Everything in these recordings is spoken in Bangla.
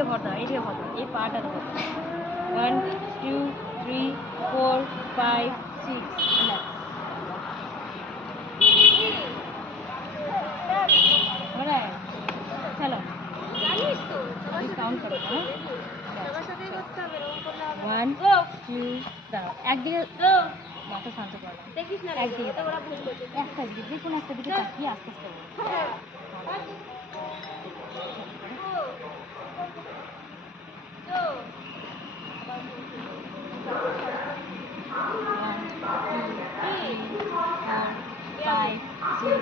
এইদিকে ভরতা এইদিকে ভরতা এই পাটা ধর 1 2 3 4 5 6 রিল্যাক্স অলরাইট চলো জানিস তো কাউন্ট করো হ্যাঁ সবার সাথে করতে হবে এরকম করলে হবে 1 2 দাও একদিকে মাথা শান্ত করো দেখিস না একদিকে তো ওরা ভুল করছে একটা দিকে যে কোনো একটা দিকে তাকিয়ে আস্তে আস্তে Five, 6,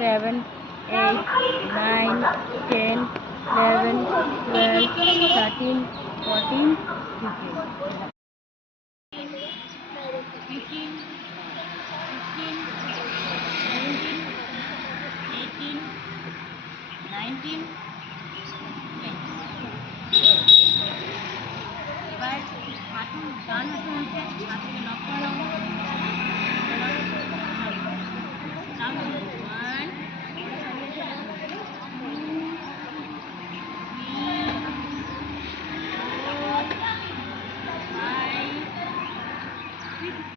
7, 8, 9, 10, 11, 12, 13, 14, 15. 15, 16, 17, 18, 19,